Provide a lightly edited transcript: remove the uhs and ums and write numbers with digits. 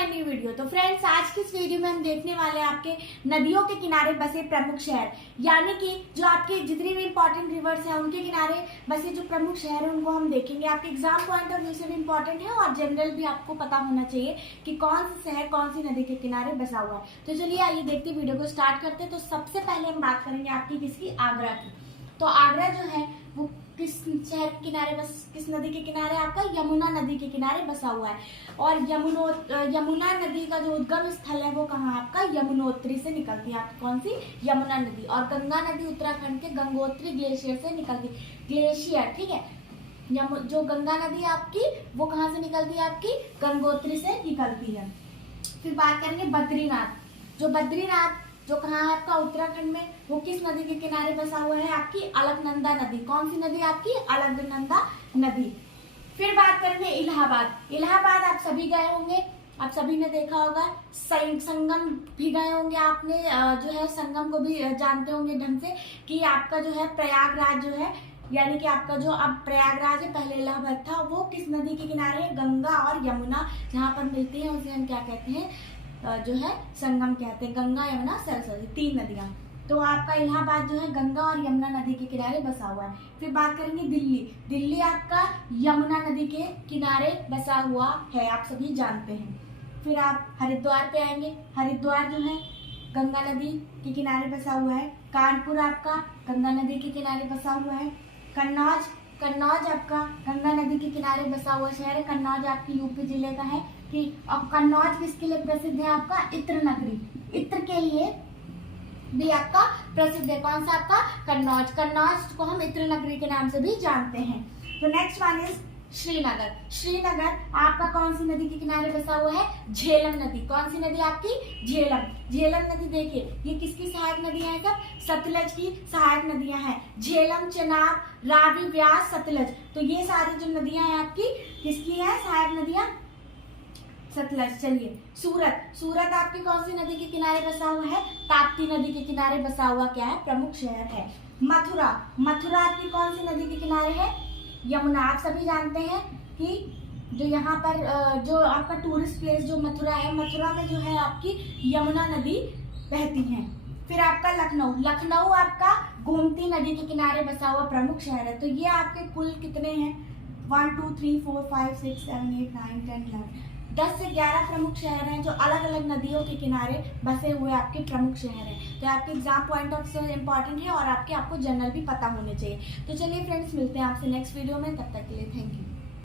My new video. तो friends, आज की इस वीडियो में हम देखने वाले हैं आपके नदियों के किनारे बसे प्रमुख शहर, यानी कि जो आपके जितनी भी इंपॉर्टेंट रिवर्स हैं उनके किनारे बसे जो प्रमुख शहर हैं उनको हम देखेंगे। आपके एग्जाम पॉइंट ऑफ व्यू से भी इंपॉर्टेंट है और जनरल भी आपको पता होना चाहिए कि कौन सा शहर कौन सी नदी के किनारे बसा हुआ है। तो चलिए आइए देखते वीडियो को स्टार्ट करते हैं। तो सबसे पहले हम बात करेंगे आपकी किसकी, आगरा की। तो आगरा जो है वो किस शहर के किनारे किस नदी के किनारे, आपका यमुना नदी के किनारे बसा हुआ है। और यमुना नदी का जो उद्गम स्थल है वो कहाँ, आपका यमुनोत्री से निकलती है। आपकी कौन सी, यमुना नदी। और गंगा नदी उत्तराखंड के गंगोत्री ग्लेशियर से निकलती, ग्लेशियर, ठीक है। जो गंगा नदी आपकी वो कहाँ से निकलती है, आपकी गंगोत्री से निकलती है। फिर बात करेंगे बद्रीनाथ। जो बद्रीनाथ जो कहाँ है आपका, उत्तराखंड में, वो किस नदी के किनारे बसा हुआ है, आपकी अलकनंदा नदी। कौन सी नदी, आपकी अलकनंदा नदी। फिर बात करेंगे इलाहाबाद। इलाहाबाद आप सभी गए होंगे, आप सभी ने देखा होगा। संगम भी गए होंगे आपने, जो है संगम को भी जानते होंगे ढंग से कि आपका जो है प्रयागराज जो है, यानी कि आपका जो अब प्रयागराज है, पहले इलाहाबाद था, वो किस नदी के किनारे है, गंगा और यमुना जहाँ पर मिलती है उसे हम क्या कहते हैं, जो है संगम कहते हैं। गंगा यमुना सरस्वती, तीन नदियां। तो आपका इलाहाबाद जो है गंगा और यमुना नदी के किनारे बसा हुआ है। फिर बात करेंगे दिल्ली। दिल्ली आपका यमुना नदी के किनारे बसा हुआ है, आप सभी जानते हैं। फिर आप हरिद्वार पे आएंगे। हरिद्वार जो है गंगा नदी के किनारे बसा हुआ है। कानपुर आपका गंगा नदी के किनारे बसा हुआ है। कन्नौज आपका गंगा नदी के किनारे बसा हुआ शहर है। कन्नौज आपकी यूपी जिले का है। ठीक, अब कन्नौज किसके लिए प्रसिद्ध है, आपका इत्र नगरी, इत्र के लिए भी आपका प्रसिद्ध है। कौन सा, आपका कन्नौज। कन्नौज को हम इत्र नगरी के नाम से भी जानते हैं। तो next one is Srinagar. Srinagar आपका कौन सी नदी के किनारे बसा हुआ है, झेलम नदी। कौन सी नदी, आपकी झेलम। झेलम नदी देखिए, ये किसकी सहायक नदियां हैं, सब सतलज की सहायक नदियां हैं। झेलम, चेनाब, रावी, व्यास, सतलज। तो ये सारी जो नदियां हैं आपकी किसकी है, सहायक नदियां, सतलज। चलिए सूरत आपकी कौन सी नदी के किनारे बसा हुआ है, ताप्ती नदी के किनारे बसा हुआ क्या है, प्रमुख शहर है। मथुरा आपकी कौन सी नदी के किनारे है, यमुना। आप सभी जानते हैं कि जो यहाँ पर जो आपका टूरिस्ट प्लेस जो मथुरा है, मथुरा में जो है आपकी यमुना नदी बहती है। फिर आपका लखनऊ आपका गोमती नदी के किनारे बसा हुआ प्रमुख शहर है। तो ये आपके कुल कितने हैं, 1 2 3 4 5 6 7 8 9 10 11 10 से 11 प्रमुख शहर हैं जो अलग अलग नदियों के किनारे बसे हुए आपके प्रमुख शहर हैं। तो आपके exam point of view important है और आपको जनरल भी पता होने चाहिए। तो चलिए फ्रेंड्स, मिलते हैं आपसे नेक्स्ट वीडियो में, तब तक के लिए थैंक यू।